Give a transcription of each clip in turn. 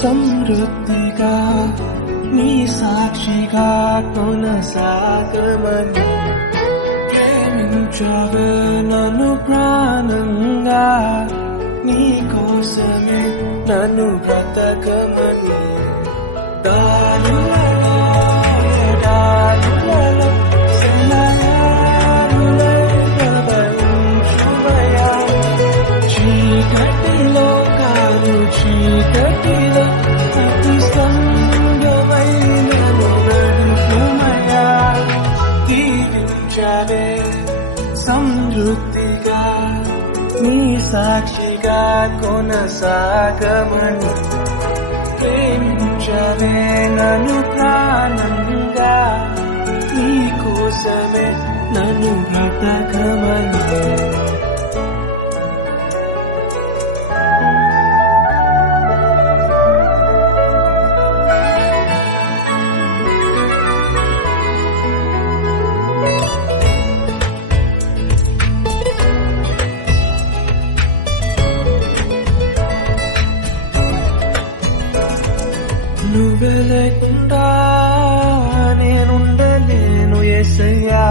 సమృద్ధిగా నీ సాక్షిగా కొనసాగమని ప్రేమించవే నన్ను ప్రాణంగా నీ కోసమే నన్ను బ్రతకమని దారులలో ఎడారులలో సెలయారులై ప్రవహించుమయా చీకటిలో కారు చీకటిలో అతి సంగమై నన్ను నడుపుమయా దీవించవే సమృద్ధిగా నీ సాక్షిగా కొనసాగమని ప్రేమించవే నన్ను ప్రాణంగా నీ కోసమే నన్ను బ్రతకమని నువ్వే లేకుండా నేనుండలేను యేసయ్యా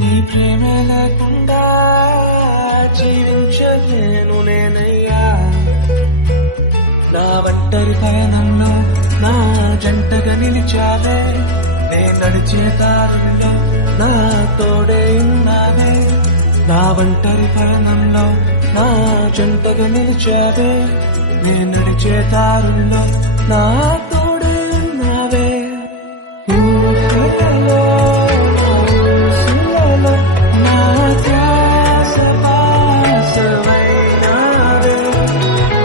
నీ ప్రేమ లేకుండా జీవించలేను నేనయ్యా నా ఒంటరి పయనంలో నా జంటగా నిలిచావే నే నడిచే దారుల్లో నా తోడే ఉన్నావే నా ఒంటరి పయనంలో నా జంటగా నిలిచావే నే నడిచే దారుల్లో నా తోడే ఉన్నావే ఊహలలో ఊసులలో నా ధ్యాస భాసమైనావే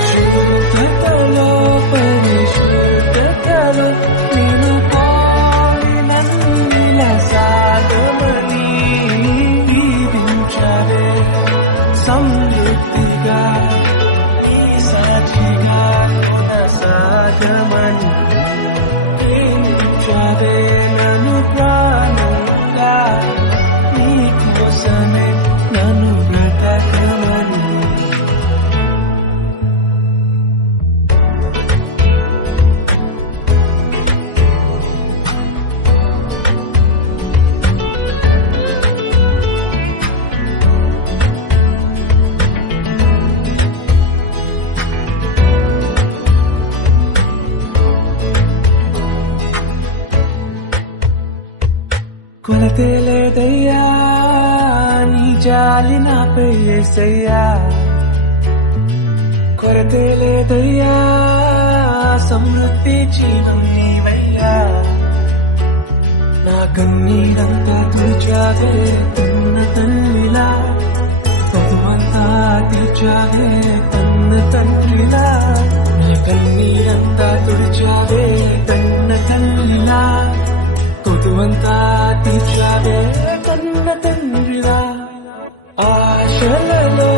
శుద్ధతలో పరిశుద్ధతలో నిన్ను పోలి నన్నిల సాగమని దీవించవే సమృద్ధిగా సాక్షిగా కొనసాగమని ప్రేమించవే నన్ను ప్రాణంగా నీ కోసమే నన్ను బ్రతకమని కొలతే లేదయ్యా నీ జాలి నాపై యేసయ్యా కొరతే లేదయ్యా సమృద్ధి జీవం నీవయ్యా నా కన్నీరంతా తుడిచావే కన్న తల్లిలా ప్రభువంతా తీర్చావే కన్న తండ్రిలా నా కన్నీరంతా తుడిచావే కన్న తల్లిలా కొదువంతా తీర్చావే కన్న తండ్రిలా ఆశలలో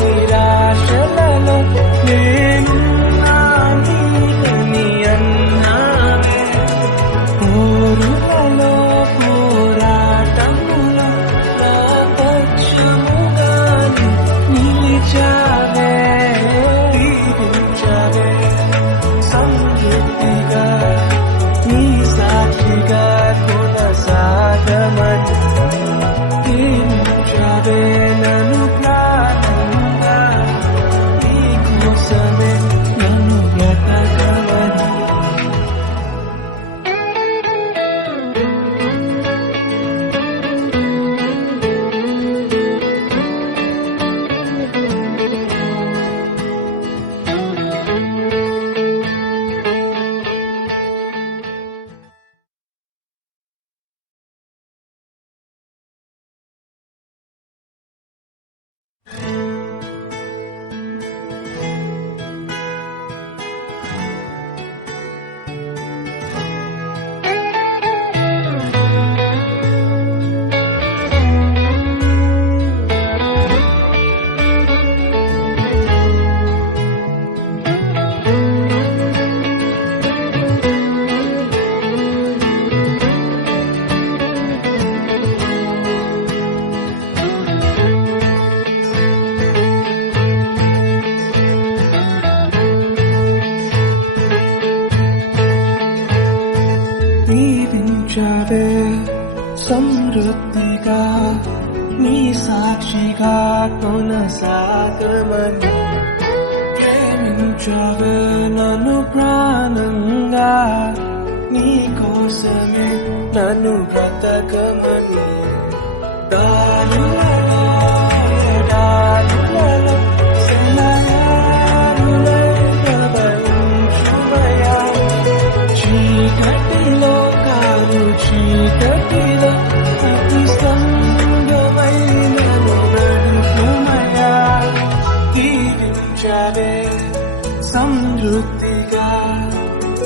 నిరాశలలో నేనున్నా నీకని అన్నావే పోరులలో పోరాటములో నా పక్షముగాను నిలిచావే దీవించవే సమృద్ధిగా నీ సాక్షిగా కొనసాగమని దీవించవే నీ సాక్షిగా కొనసాగమని ప్రేమించవే నన్ను ప్రాణంగా నీ కోసమే నన్ను బ్రతకమని దారులలో ఎడారులలో సెలయారులై ప్రవహించుమయా చీకటిలో కారు చీకటిలో అతి స్తంభమైన నడుపుమయా దీవించవే సమృద్ధిగా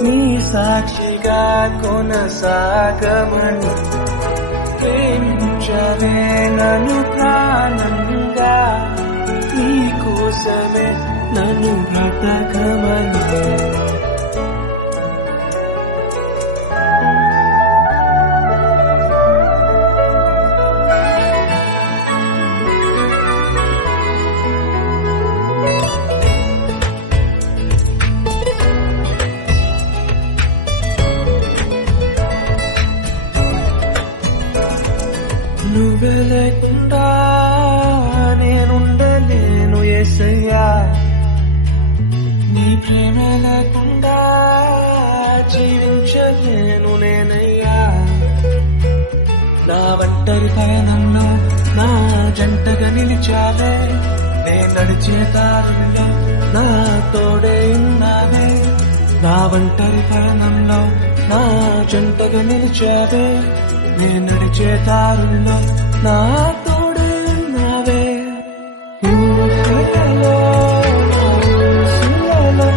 నీ సాక్షిగా కొనసాగమని ప్రేమించవే నన్ను ప్రాణంగా నీ కోసమే నన్ను బ్రతకమని నువ్వే లేకుండా నేనుండలేను యేసయ్యా నీ ప్రేమ లేకుండా జీవించలేను నేనయ్యా నా ఒంటరి పయనంలో నా జంటగా నిలిచావే నే నడిచే దారుల్లో నా తోడే ఉన్నావే నా ఒంటరి పయనంలో నా జంటగా నిలిచావే నే నడిచే దారుల్లో నా తోడే ఉన్నావే ఊహలలో ఊసులలో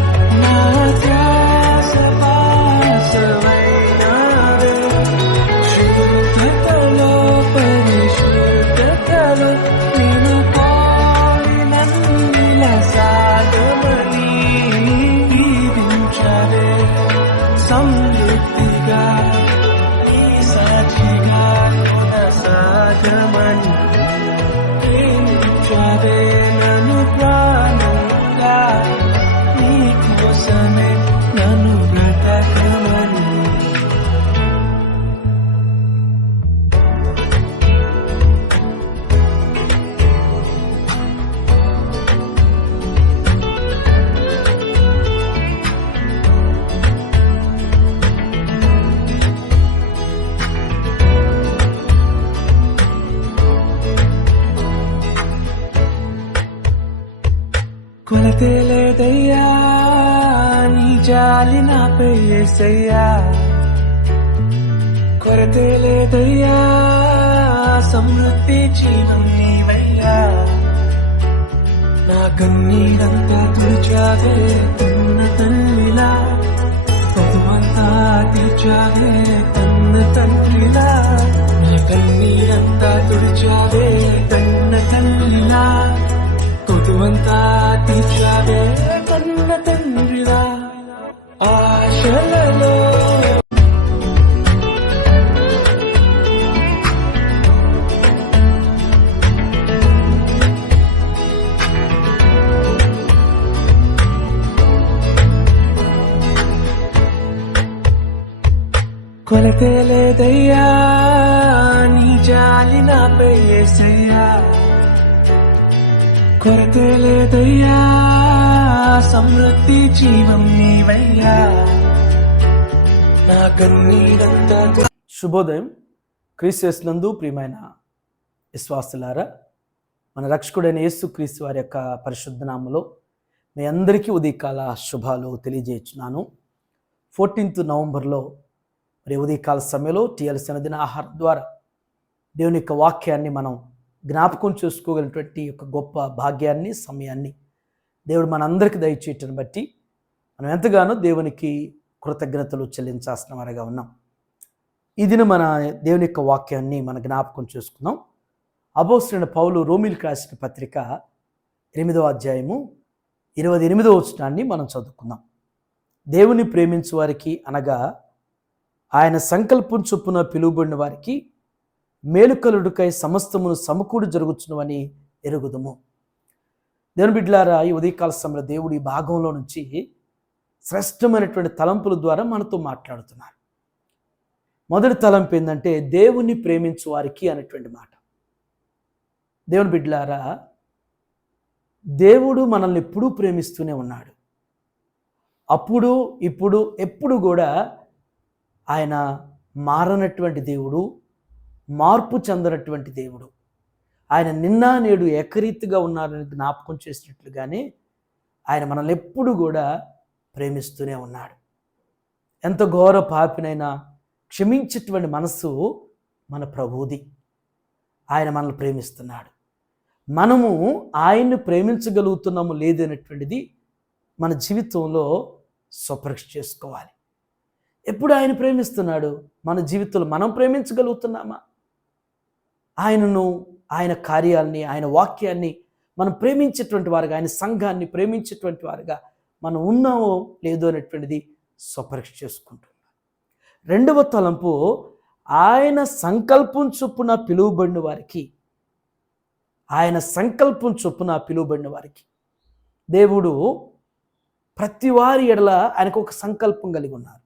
నా ధ్యాస పాసమైనావే శుద్ధతలో పరిశుద్ధతలో నేను పోయి నన్నిల సాగమని దీవించవే సమృద్ధిగా సాక్షిగా కొనసాగమని ప్రేమించవే నన్ను ప్రాణంగా నీ కోసమే నన్ను బ్రతకమని కొలతే లేదయ్యా నీ జాలి నాపై యేసయ్యా కొరతే లేదయ్యా సమృద్ధి జీవం నీవయ్యా నా కన్నీరంతా తుడిచావే కన్న తల్లిలా చదువంతా తీర్చావే కన్న తండ్రిలా నా కన్నీరంతా తుడిచావే కన్న తల్లిలా కొదువంతా తీర్చావే కన్న తండ్రిలా ఆశలలో కొలతే లేదయ్యా నీ జాలి నాపై యేసయ్యా కొరతే లేదయ్యా సమృద్ధి జీవం నీవయ్యా నా కన్నీరంతా శుభోదయం. క్రీస్తునందు ప్రియమైన విశ్వాసులారా, మన రక్షకుడైన యేసుక్రీస్తు వారి యొక్క పరిశుద్ధ నామములో మీ అందరికీ ఉదయకాల శుభాలు తెలియజేస్తున్నాను. 14th నవంబర్లో మరి ఉదయకాల సమయంలో టీఎల్సీ దిన ఆహారం ద్వారా దేవుని యొక్క వాక్యాన్ని మనం జ్ఞాపకం చేసుకోగలిగినటువంటి ఒక గొప్ప భాగ్యాన్ని సమయాన్ని దేవుడు మనందరికీ దయచేయటం బట్టి మనం ఎంతగానో దేవునికి కృతజ్ఞతలు చెల్లించాల్సిన వారిగా ఉన్నాం. ఈ దినం మన దేవుని యొక్క వాక్యాన్ని మన జ్ఞాపకం చేసుకుందాం. అపోస్తలుడైన పౌలు రోమీయులకు రాసిన పత్రిక 8వ అధ్యాయము 28వ వచనాన్ని మనం చదువుకుందాం. దేవుని ప్రేమించు వారికి అనగా ఆయన సంకల్పం చొప్పున పిలువబడిన వారికి మేలుకలుడుకై సమస్తమును సమకూడి జరుగుచున్నవని ఎరుగుదుము. దేవుని బిడ్డలారా, ఈ ఉదయకాల సమయంలో దేవుడు ఈ భాగంలో నుంచి శ్రేష్టమైనటువంటి తలంపుల ద్వారా మనతో మాట్లాడుతున్నారు. మొదటి తలంపు ఏంటంటే దేవుని ప్రేమించు వారికి అనేటువంటి మాట. దేవుని బిడ్డలారా, దేవుడు మనల్ని ఎప్పుడూ ప్రేమిస్తూనే ఉన్నాడు. అప్పుడు ఇప్పుడు ఎప్పుడు కూడా ఆయన మారనటువంటి దేవుడు, మార్పు చెందనటువంటి దేవుడు. ఆయన నిన్న నేడు ఏకరీతిగా ఉన్నారని జ్ఞాపకం చేసినట్లుగానే ఆయన మనల్ని ఎప్పుడు కూడా ప్రేమిస్తూనే ఉన్నాడు. ఎంత ఘోర పాపినైనా క్షమించేటువంటి మనసు మన ప్రభువుది. ఆయన మనల్ని ప్రేమిస్తున్నాడు. మనము ఆయన్ని ప్రేమించగలుగుతున్నాము లేదనేటువంటిది మన జీవితంలో స్వపరీక్ష చేసుకోవాలి. ఎప్పుడు ఆయన ప్రేమిస్తున్నాడు? మన జీవితంలో మనం ప్రేమించగలుగుతున్నామా? ఆయనను, ఆయన కార్యాలని, ఆయన వాక్యాన్ని మనం ప్రేమించేటువంటి వారుగా, ఆయన సంఘాన్ని ప్రేమించేటువంటి వారుగా మనం ఉన్నామో లేదో అనేటువంటిది స్వపరీక్ష చేసుకుంటున్నాం. రెండవ తలంపు, ఆయన సంకల్పం చొప్పున పిలువబడిన వారికి, ఆయన సంకల్పం చొప్పున పిలువబడిన వారికి దేవుడు ప్రతి వారి ఎడల ఆయనకు ఒక సంకల్పం కలిగి ఉన్నారు.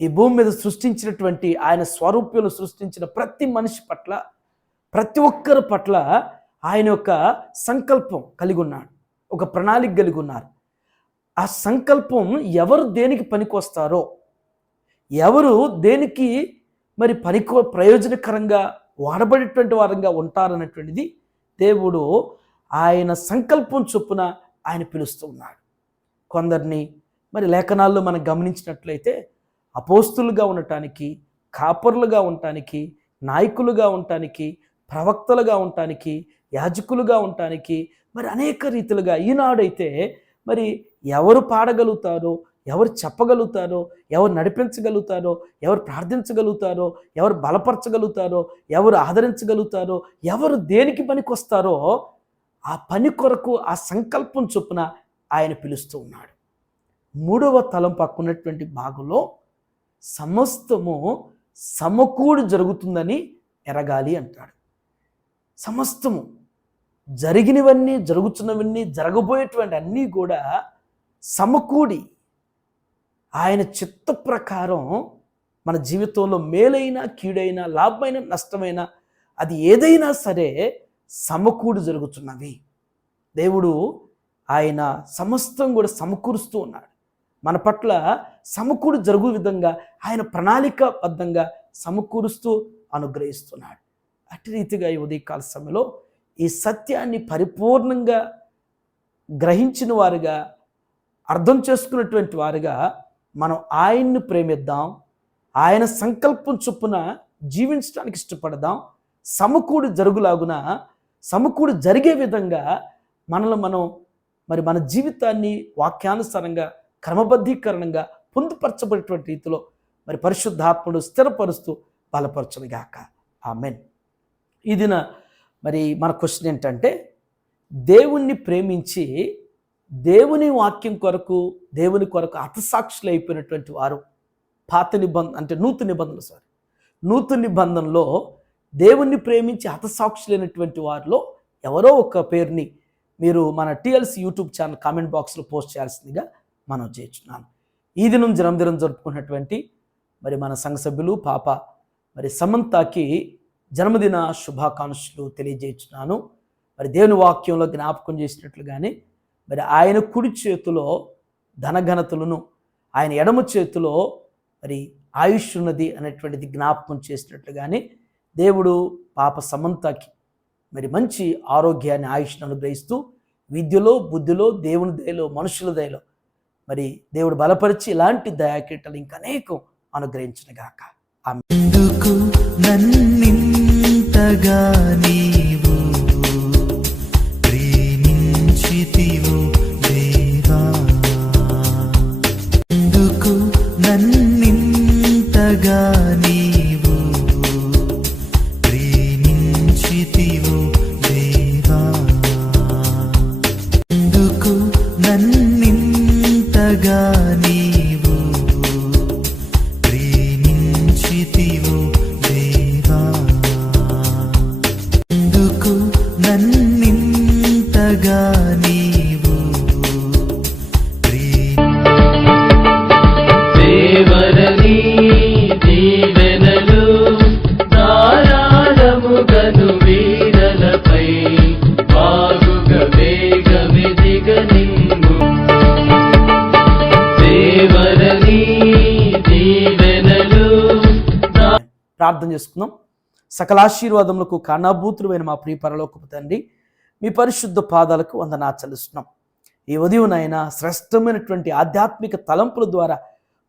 ఈ భూమి మీద సృష్టించినటువంటి ఆయన స్వరూప్యంలో సృష్టించిన ప్రతి మనిషి పట్ల, ప్రతి ఒక్కరి పట్ల ఆయన యొక్క సంకల్పం కలిగి ఉన్నాడు, ఒక ప్రణాళిక కలిగి ఉన్నారు. ఆ సంకల్పం ఎవరు దేనికి పనికొస్తారో, ఎవరు దేనికి మరి ప్రయోజనకరంగా వాడబడేటువంటి వారంగా ఉంటారన్నటువంటిది దేవుడు ఆయన సంకల్పం చొప్పున ఆయన పిలుస్తూ ఉన్నాడు. కొందరిని మరి లేఖనాల్లో మనం గమనించినట్లయితే అపోస్తులుగా ఉండటానికి, కాపరులుగా ఉండటానికి, నాయకులుగా ఉండటానికి, ప్రవక్తలుగా ఉండటానికి, యాజకులుగా ఉండటానికి, మరి అనేక రీతిలుగా ఈనాడైతే మరి ఎవరు పాడగలుగుతారో, ఎవరు చెప్పగలుగుతారో, ఎవరు నడిపించగలుగుతారో, ఎవరు ప్రార్థించగలుగుతారో, ఎవరు బలపరచగలుగుతారో, ఎవరు ఆదరించగలుగుతారో, ఎవరు దేనికి పనికొస్తారో ఆ పని కొరకు ఆ సంకల్పం చొప్పున ఆయన పిలుస్తూ ఉన్నాడు. మూడవ తలం పక్కున్నటువంటి భాగంలో సమస్తము సమకూడి జరుగుతుందని ఎరగాలి అంటాడు. సమస్తము జరిగినవన్నీ, జరుగుతున్నవన్నీ, జరగబోయేటువంటి అన్నీ కూడా సమకూడి ఆయన చిత్త ప్రకారం మన జీవితంలో మేలైన, కీడైన, లాభమైన, నష్టమైన, అది ఏదైనా సరే సమకూడి జరుగుతున్నవి. దేవుడు ఆయన సమస్తం కూడా సమకూరుస్తూ ఉన్నాడు. మన పట్ల సమకూడి జరుగు విధంగా ఆయన ప్రణాళికాబద్ధంగా సమకూరుస్తూ అనుగ్రహిస్తున్నాడు. అట్టి రీతిగా ఈ ఉదయకాల సమయంలో ఈ సత్యాన్ని పరిపూర్ణంగా గ్రహించిన వారుగా, అర్థం చేసుకున్నటువంటి వారుగా మనం ఆయన్ని ప్రేమిద్దాం, ఆయన సంకల్పం చొప్పున జీవించడానికి ఇష్టపడదాం. సమకూడి జరుగులాగున, సమకూడి జరిగే విధంగా మనల్ని మనం మరి మన జీవితాన్ని వాక్యానుసారంగా, క్రమబద్ధీకరణంగా పొందుపరచబడేటువంటి రీతిలో మరి పరిశుద్ధాత్ముడు స్థిరపరుస్తూ బలపరచునుగాక. ఆమెన్. ఈ దిన మరి మన క్వశ్చన్ ఏంటంటే, దేవుణ్ణి ప్రేమించి దేవుని వాక్యం కొరకు, దేవుని కొరకు హతసాక్షులు అయిపోయినటువంటి వారు నూతన నిబంధనలో దేవుణ్ణి ప్రేమించి హతసాక్షులైనటువంటి వారిలో ఎవరో ఒక పేరుని మీరు మన టీఎల్సీ యూట్యూబ్ ఛానల్ కామెంట్ బాక్స్లో పోస్ట్ చేయాల్సిందిగా మనం చేస్తున్నాను. ఈ దినం జన్మదినం జరుపుకున్నటువంటి మరి మన సంఘ సభ్యులు పాప మరి సమంతకి జన్మదిన శుభాకాంక్షలు తెలియజేస్తున్నాను. మరి దేవుని వాక్యంలో జ్ఞాపకం చేసినట్లుగానే మరి ఆయన కుడి చేతిలో ధనఘనతలను, ఆయన ఎడమ చేతిలో మరి ఆయుష్ ఉన్నది అనేటువంటిది జ్ఞాపకం చేసినట్లుగానే దేవుడు పాప సమంతకి మరి మంచి ఆరోగ్యాన్ని, ఆయుష్ను అనుగ్రహిస్తూ విద్యలో, బుద్ధిలో, దేవుని దయలో, మనుషుల దయలో మరి దేవుడు బలపరిచి ఇలాంటి దయాకీటలు ఇంకా అనేకం అనుగ్రహించునుగాక. అందుకు నన్నింతగా నీవు ప్రేమించితివు దేవా, అందుకు నన్నింతగా నీవు ప్రేమించితివు దేవా, అందుకు నన్నింతగా నీవు ప్రేమించితివు దేవా, అందుకు నన్నింతగా నీవు దేవరని దీవెనలు ధారాళముగను వీరల ప్రార్థన చేసుకుందాం. సకల ఆశీర్వాదములకు కారణభూతులైన మా ప్రియ పరలోకపు తండ్రి, మీ పరిశుద్ధ పాదాలకు వందనాలు చెల్లిస్తున్నాం. ఈ ఉదయం నాయన శ్రేష్టమైనటువంటి ఆధ్యాత్మిక తలంపుల ద్వారా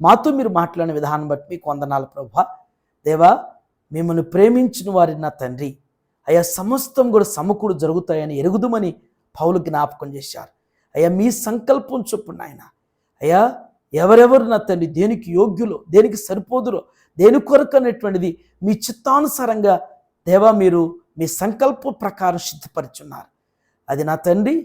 మాతో మీరు మాట్లాడిన విధానం బట్టి మీకు వందనాలు ప్రభువా. దేవా, మిమ్మల్ని ప్రేమించిన వారి నా తండ్రి అయ్యా సమస్తం కూడా సమకూడు జరుగుతాయని ఎరుగుదుమని పౌలు జ్ఞాపకం చేశారు. అయ్యా మీ సంకల్పం చొప్పున ఆయన అయ్యా ఎవరెవరు నా తండ్రి దేనికి యోగ్యులో, దేనికి సరిపోదురో, దేని కొరకు అనేటువంటిది మీ చిత్తానుసారంగా దేవా మీరు మీ సంకల్ప ప్రకారం సిద్ధపరిచున్నారు. అది నా తండ్రి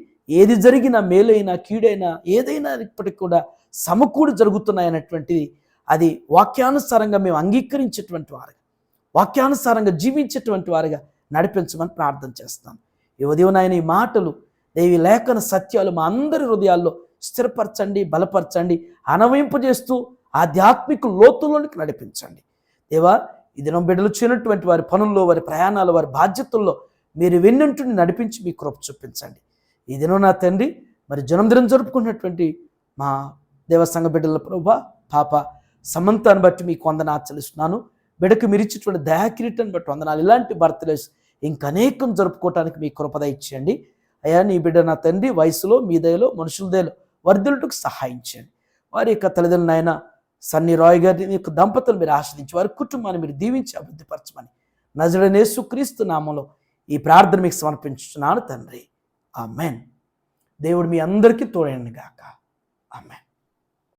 ఏది జరిగినా మేలైనా కీడైనా ఏదైనా ఇప్పటికి కూడా సమకూడి జరుగుతున్నాయనేటువంటిది అది వాక్యానుసారంగా మేము అంగీకరించేటువంటి వారుగా, వాక్యానుసారంగా జీవించేటువంటి వారుగా నడిపించమని ప్రార్థన చేస్తాం. ఈ ఉదయం నాయన ఈ మాటలు దేవి లేఖన సత్యాలు మా అందరి హృదయాల్లో స్థిరపరచండి, బలపరచండి, అనవింపజేస్తూ ఆధ్యాత్మిక లోతుల్లోనికి నడిపించండి. దేవా, ఈ దినం బిడ్డలు చేయనటువంటి వారి పనుల్లో, వారి ప్రయాణాలు, వారి బాధ్యతల్లో మీరు వెన్నంటుని నడిపించి మీ కృప చూపించండి. ఈ దినం నా తండ్రి మరి జన్మదినం జరుపుకున్నటువంటి మా దేవసంఘ బిడ్డల ప్రభా పాప సమంతాన్ని బట్టి మీకు వందనాలు చెల్లిస్తున్నాను. బిడ్డకు మీరు ఇచ్చేటువంటి దయాకిరీటాన్ని బట్టి వందనాలు. ఇలాంటి బర్త్డేస్ ఇంకనేకం జరుపుకోవటానికి మీ కృపద ఇచ్చేయండి. అయ్యా, నీ బిడ్డ నా తండ్రి వయసులో, మీ దయలో, మనుషుల దయలో వర్ధిల్లుటకు సహాయం చేయండి. వారి యొక్క తల్లిదండ్రులు నాయన సన్నీ రాయ్ గారి యొక్క దంపతులు మీరు ఆశ్రదించి వారి కుటుంబాన్ని మీరు దీవించి అభివృద్ధిపరచమని నజరేయుడైన యేసుక్రీస్తు నామములో ఈ ప్రార్థన మీకు సమర్పించుచున్నాను తండ్రి. ఆమెన్. దేవుడు మీ అందరికీ తోడైండు గాక. ఆమెన్.